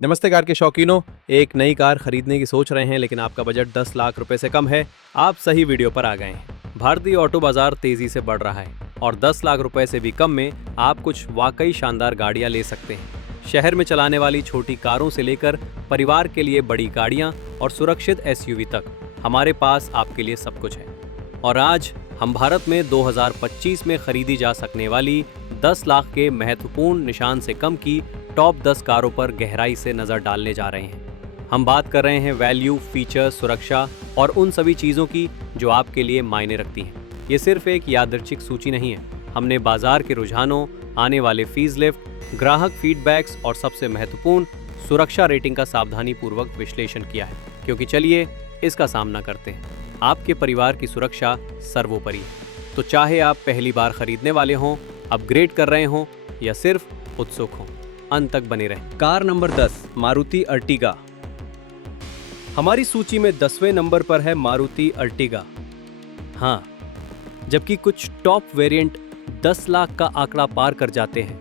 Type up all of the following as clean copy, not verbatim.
नमस्ते कार के शौकीनों। एक नई कार खरीदने की सोच रहे हैं लेकिन आपका बजट 10 लाख रुपए से कम है। आप सही वीडियो पर आ गए हैं। भारतीय ऑटो बाजार तेजी से बढ़ रहा है और 10 लाख रुपए से भी कम में आप कुछ वाकई शानदार गाड़ियां ले सकते हैं। शहर में चलाने वाली छोटी कारों से लेकर परिवार के लिए बड़ी गाड़ियां और सुरक्षित एसयूवी तक, हमारे पास आपके लिए सब कुछ है। और आज हम भारत में 2025 में खरीदी जा सकने वाली 10 लाख के महत्वपूर्ण निशान से कम की टॉप 10 कारों पर गहराई से नजर डालने जा रहे हैं। हम बात कर रहे हैं वैल्यू, फीचर, सुरक्षा और उन सभी चीजों की जो आपके लिए मायने रखती हैं। ये सिर्फ एक यादृच्छिक सूची नहीं है। हमने बाजार के रुझानों, आने वाले फीस लिफ्ट, ग्राहक फीडबैक्स और सबसे महत्वपूर्ण सुरक्षा रेटिंग का सावधानी पूर्वक विश्लेषण किया है। क्योंकि चलिए इसका सामना करते हैं। आपके परिवार की सुरक्षा सर्वोपरि है। तो चाहे आप पहली बार खरीदने वाले हों, अपग्रेड कर रहे हों या सिर्फ उत्सुक हों, अंत तक बने रहें। Car number 10, Maruti Ertiga. हमारी सूची में 10वें नंबर पर है मारुति अर्टिगा। हाँ, जबकि कुछ टॉप वेरिएंट 10 लाख का आंकड़ा पार कर जाते हैं,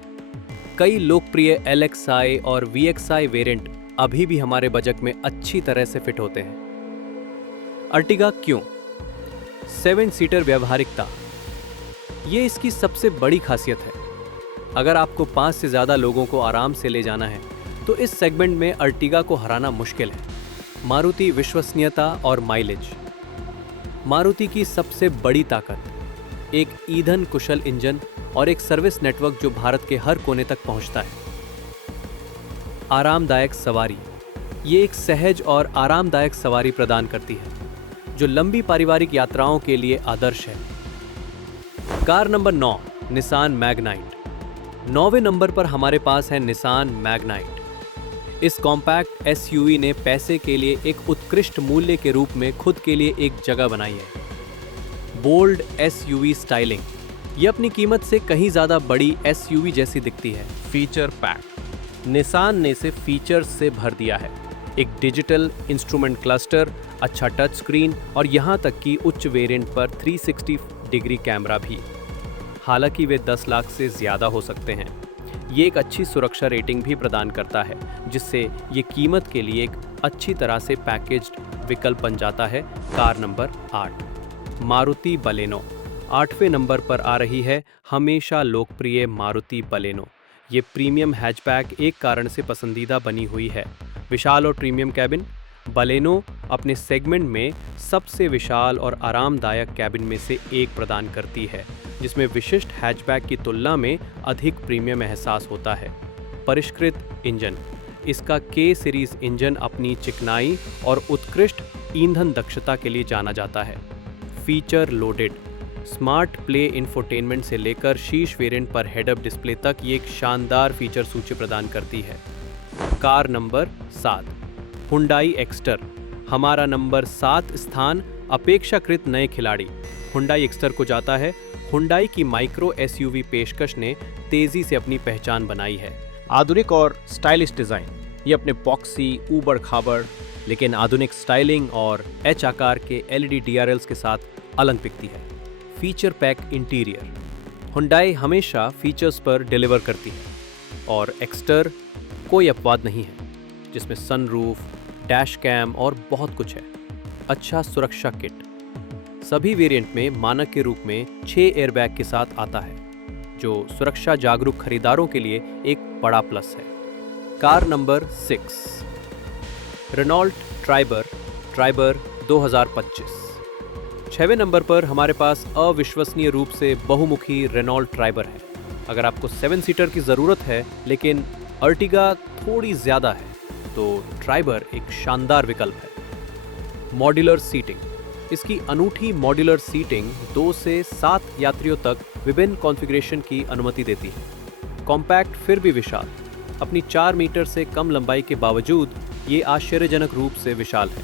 कई लोकप्रिय LXi और VXi वेरिएंट अभी भी हमारे बजट में अच्छी तरह से फिट होते हैं। अर्टिगा क्यों? 7 सीटर व्यावहारिकता, ये इसकी सबसे बड़ी खासियत है। अगर आपको 5 से ज़्यादा लोगों को आराम से ले जाना है तो इस सेगमेंट में अर्टिगा को हराना मुश्किल है। मारुति विश्वसनीयता और माइलेज, मारुति की सबसे बड़ी ताकत, एक ईंधन कुशल इंजन और एक सर्विस नेटवर्क जो भारत के हर कोने तक पहुंचता है। आरामदायक सवारी, ये एक सहज और आरामदायक सवारी प्रदान करती है जो लंबी पारिवारिक यात्राओं के लिए आदर्श है। Car number 9, Nissan Magnite. 9वें नंबर पर हमारे पास है निसान मैग्नाइट। इस कॉम्पैक्ट एसयूवी ने पैसे के लिए एक उत्कृष्ट मूल्य के रूप में खुद के लिए एक जगह बनाई है। बोल्ड एसयूवी स्टाइलिंग, ये अपनी कीमत से कहीं ज़्यादा बड़ी एसयूवी जैसी दिखती है। फीचर पैक, निसान ने इसे फीचर्स से भर दिया है। एक डिजिटल इंस्ट्रूमेंट क्लस्टर, अच्छा टच स्क्रीन और यहाँ तक कि उच्च वेरिएंट पर 360 डिग्री कैमरा भी। हालांकि वे 10 लाख से ज़्यादा हो सकते हैं। ये एक अच्छी सुरक्षा रेटिंग भी प्रदान करता है, जिससे ये कीमत के लिए एक अच्छी तरह से पैकेज्ड विकल्प बन जाता है। Car number 8, Maruti Baleno. 8वें नंबर पर आ रही है हमेशा लोकप्रिय मारुति बलेनो। ये प्रीमियम हैचबैक एक कारण से पसंदीदा बनी हुई है। विशाल और प्रीमियम कैबिन, बलेनो अपने सेगमेंट में सबसे विशाल और आरामदायक कैबिन में से एक प्रदान करती है, जिसमें विशिष्ट हैचबैक की तुलना में अधिक प्रीमियम एहसास होता है। परिष्कृत इंजन, इसका K सीरीज इंजन अपनी चिकनाई और उत्कृष्ट ईंधन दक्षता के लिए जाना जाता है। Feature loaded, smart play infotainment से लेकर शीर्ष वेरिएंट पर हेड अप डिस्प्ले तक ये एक शानदार फीचर सूची प्रदान करती है। Car number 7, Hyundai Exter. हमारा नंबर 7 स्थान अपेक्षाकृत नए खिलाड़ी हुंडई एक्स्टर को जाता है। हुंडई की माइक्रो एसयूवी पेशकश ने तेजी से अपनी पहचान बनाई है। आधुनिक और स्टाइलिश डिजाइन, ये अपने बॉक्सी, ऊबड़ खाबड़ लेकिन आधुनिक स्टाइलिंग और H आकार के LED DRLs के साथ अलग दिखती है। फीचर पैक इंटीरियर, हुंडई हमेशा फीचर्स पर डिलीवर करती है और एक्स्टर कोई अपवाद नहीं है, जिसमें सनरूफ, डैश कैम और बहुत कुछ है। अच्छा सुरक्षा किट, सभी वेरिएंट में मानक के रूप में 6 एयरबैग के साथ आता है, जो सुरक्षा जागरूक खरीदारों के लिए एक बड़ा प्लस है। Car number 6, Renault Triber 2025। 6वें नंबर पर हमारे पास अविश्वसनीय रूप से बहुमुखी रेनॉल्ट ट्राइबर है। अगर आपको 7 सीटर की ज़रूरत है लेकिन अर्टिगा थोड़ी ज़्यादा है, तो ट्राइबर एक शानदार विकल्प है। मॉड्यूलर सीटिंग, इसकी अनूठी मॉड्यूलर सीटिंग 2 से 7 यात्रियों तक विभिन्न कॉन्फ़िगरेशन की अनुमति देती है। कॉम्पैक्ट फिर भी विशाल, अपनी 4 मीटर से कम लंबाई के बावजूद ये आश्चर्यजनक रूप से विशाल है।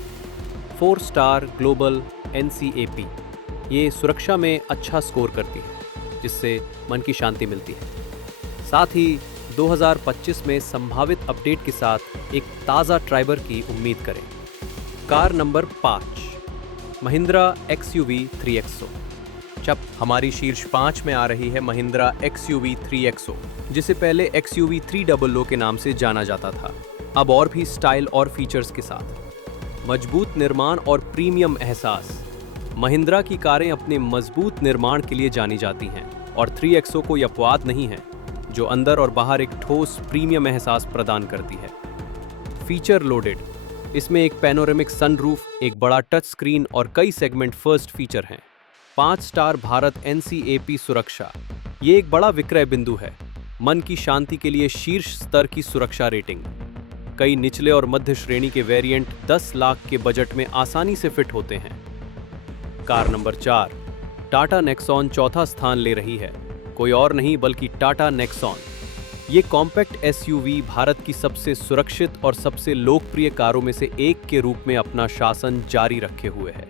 4 स्टार ग्लोबल NCAP, ये सुरक्षा में अच्छा स्कोर करती है, जिससे मन की शांति मिलती है। साथ ही 2025 में संभावित अपडेट के साथ एक ताज़ा ट्राइबर की उम्मीद करें। Car number 5, Mahindra XUV 3XO। जब हमारी शीर्ष 5 में आ रही है महिंद्रा XUV 3XO, जिसे पहले XUV 300 के नाम से जाना जाता था। अब और भी स्टाइल और फीचर्स के साथ। मजबूत निर्माण और प्रीमियम एहसास। महिंद्रा की कारें अपने मजबूत निर्माण के लिए जानी जाती हैं और 3XO कोई अपवाद नहीं है, जो अंदर और बाहर एक ठोस प्रीमियम एहसास प्रदान करती है। Feature loaded. इसमें एक पैनोरेमिक सनरूफ, एक बड़ा टच स्क्रीन और कई सेगमेंट फर्स्ट फीचर हैं। 5 स्टार भारत NCAP सुरक्षा। ये एक बड़ा विक्रय बिंदु है। मन की शांति के लिए शीर्ष स्तर की सुरक्षा रेटिंग। कई निचले और मध्य श्रेणी के वेरिएंट 10 लाख के बजट में आसानी से फिट होते हैं। कार नंबर 4, टाटा नेक्सॉन चौथा स्थान ले रही है। कोई और नहीं बल्कि टाटा नेक्सॉन। ये कॉम्पैक्ट SUV भारत की सबसे सुरक्षित और सबसे लोकप्रिय कारों में से एक के रूप में अपना शासन जारी रखे हुए है।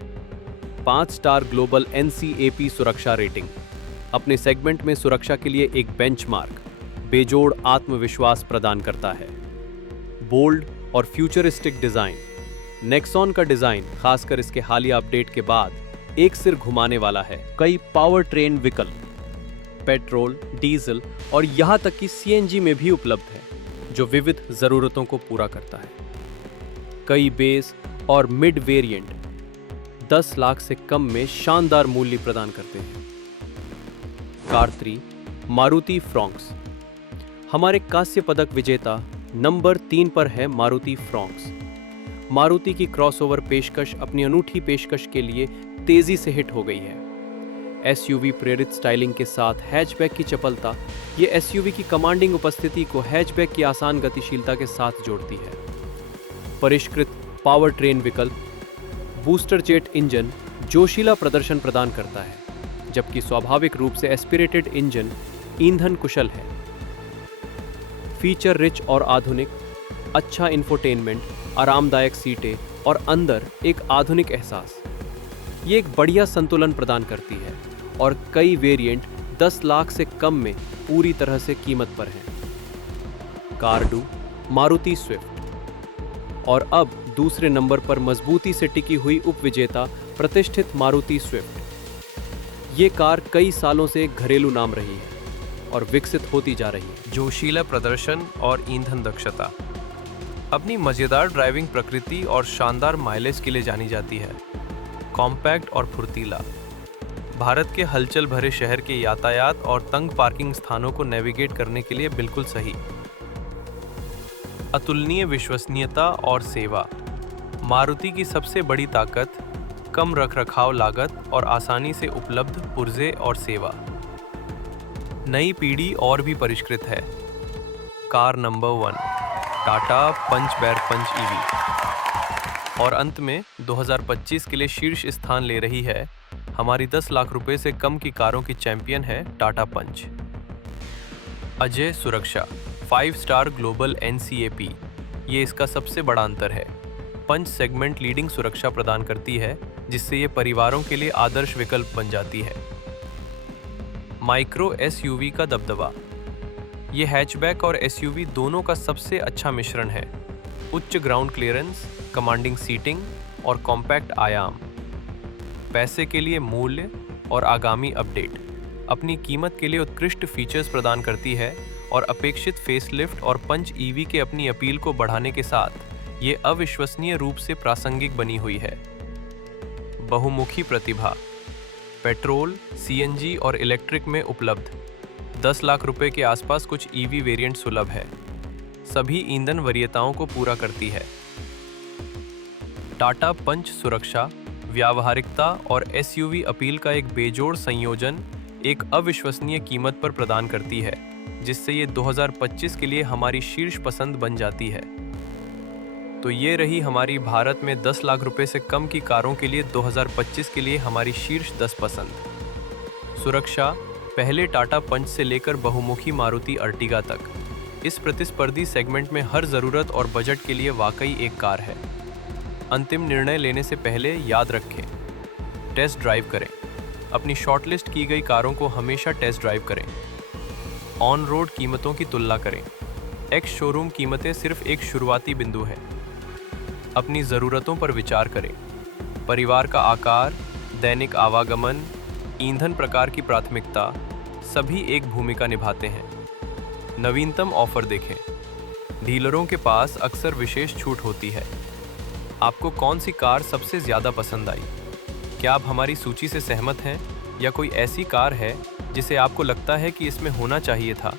5 स्टार ग्लोबल NCAP सुरक्षा रेटिंग। अपने सेगमेंट में सुरक्षा के लिए एक बेंचमार्क, बेजोड़ आत्मविश्वास प्रदान करता है। बोल्ड और फ्यूचरिस्टिक डिजाइन। नेक्सॉन का डिजाइन, खासकर इसके हालिया अपडेट के बाद, एक सिर घुमाने वाला है। कई पावर ट्रेन विकल्प पेट्रोल, डीजल और यहां तक कि CNG में भी उपलब्ध है, जो विविध जरूरतों को पूरा करता है। कई बेस और मिड वेरिएंट 10 लाख से कम में शानदार मूल्य प्रदान करते हैं। Car 3, Maruti Fronx. हमारे कांस्य पदक विजेता नंबर 3 पर है मारुति फ्रॉन्क्स। मारुति की क्रॉसओवर पेशकश अपनी अनूठी पेशकश के लिए तेजी से हिट हो गई है। SUV प्रेरित स्टाइलिंग के साथ हैचबैक की चपलता, ये SUV की कमांडिंग उपस्थिति को हैचबैक की आसान गतिशीलता के साथ जोड़ती है। परिष्कृत पावर ट्रेन विकल्प, बूस्टर जेट इंजन जोशीला प्रदर्शन प्रदान करता है, जबकि स्वाभाविक रूप से एस्पिरेटेड इंजन ईंधन कुशल है। फीचर रिच और आधुनिक, अच्छा इंफोटेनमेंट, आरामदायक सीटें और अंदर एक आधुनिक एहसास। ये एक बढ़िया संतुलन प्रदान करती है और कई वेरिएंट 10 लाख से कम में पूरी तरह से कीमत पर हैं। Car 2, Maruti Swift. और अब दूसरे नंबर पर मजबूती से टिकी हुई उपविजेता प्रतिष्ठित मारुति स्विफ्ट। ये कार कई सालों से एक घरेलू नाम रही है और विकसित होती जा रही है। जोशीला प्रदर्शन और ईंधन दक्षता। अपनी मजेदार ड्राइविंग प्रकृति और शानदार माइलेज के लिए जानी जाती है। कॉम्पैक्ट और फुर्तीला, भारत के हलचल भरे शहर के यातायात और तंग पार्किंग स्थानों को नेविगेट करने के लिए बिल्कुल सही। अतुलनीय विश्वसनीयता और सेवा। मारुति की सबसे बड़ी ताकत कम रखरखाव लागत और आसानी से उपलब्ध पुर्जे और सेवा। नई पीढ़ी और भी परिष्कृत है। कार नंबर 1, टाटा पंच बैर पंच EV। और अंत में 2025 के लिए शीर्ष स्थान ले रही है हमारी 10 लाख रुपए से कम की कारों की चैंपियन है टाटा पंच। अजय सुरक्षा 5 स्टार ग्लोबल NCAP। ये इसका सबसे बड़ा अंतर है। पंच सेगमेंट लीडिंग सुरक्षा प्रदान करती है, जिससे ये परिवारों के लिए आदर्श विकल्प बन जाती है। माइक्रो SUV का दबदबा। ये हैचबैक और SUV दोनों का सबसे अच्छा मिश्रण है। उच्च ग्राउंड क्लियरेंस, कमांडिंग सीटिंग और कॉम्पैक्ट आयाम। पैसे के लिए मूल्य और आगामी अपडेट। अपनी कीमत के लिए उत्कृष्ट फीचर्स प्रदान करती है और अपेक्षित फेसलिफ्ट और पंच EV के अपनी अपील को बढ़ाने के साथ ये अविश्वसनीय रूप से प्रासंगिक बनी हुई है। बहुमुखी प्रतिभा। पेट्रोल, CNG और इलेक्ट्रिक में उपलब्ध। 10 लाख रुपए के आसपास कुछ EV वेरिएंट सुलभ है। सभी ईंधन वरीयताओं को पूरा करती है। टाटा पंच सुरक्षा, व्यावहारिकता और SUV अपील का एक बेजोड़ संयोजन एक अविश्वसनीय कीमत पर प्रदान करती है, जिससे ये 2025 के लिए हमारी शीर्ष पसंद बन जाती है। तो ये रही हमारी भारत में 10 लाख रुपए से कम की कारों के लिए 2025 के लिए हमारी शीर्ष 10 पसंद। सुरक्षा, पहले टाटा पंच से लेकर बहुमुखी मारुति अर्टिगा तक, इस प्रतिस्पर्धी सेगमेंट में हर ज़रूरत और बजट के लिए वाकई एक कार है। अंतिम निर्णय लेने से पहले याद रखें, टेस्ट ड्राइव करें। अपनी शॉर्टलिस्ट की गई कारों को हमेशा टेस्ट ड्राइव करें। ऑन रोड कीमतों की तुलना करें। एक्स शोरूम कीमतें सिर्फ एक शुरुआती बिंदु हैं। अपनी ज़रूरतों पर विचार करें। परिवार का आकार, दैनिक आवागमन, ईंधन प्रकार की प्राथमिकता सभी एक भूमिका निभाते हैं। नवीनतम ऑफर देखें। डीलरों के पास अक्सर विशेष छूट होती है। आपको कौन सी कार सबसे ज़्यादा पसंद आई? क्या आप हमारी सूची से सहमत हैं या कोई ऐसी कार है जिसे आपको लगता है कि इसमें होना चाहिए था?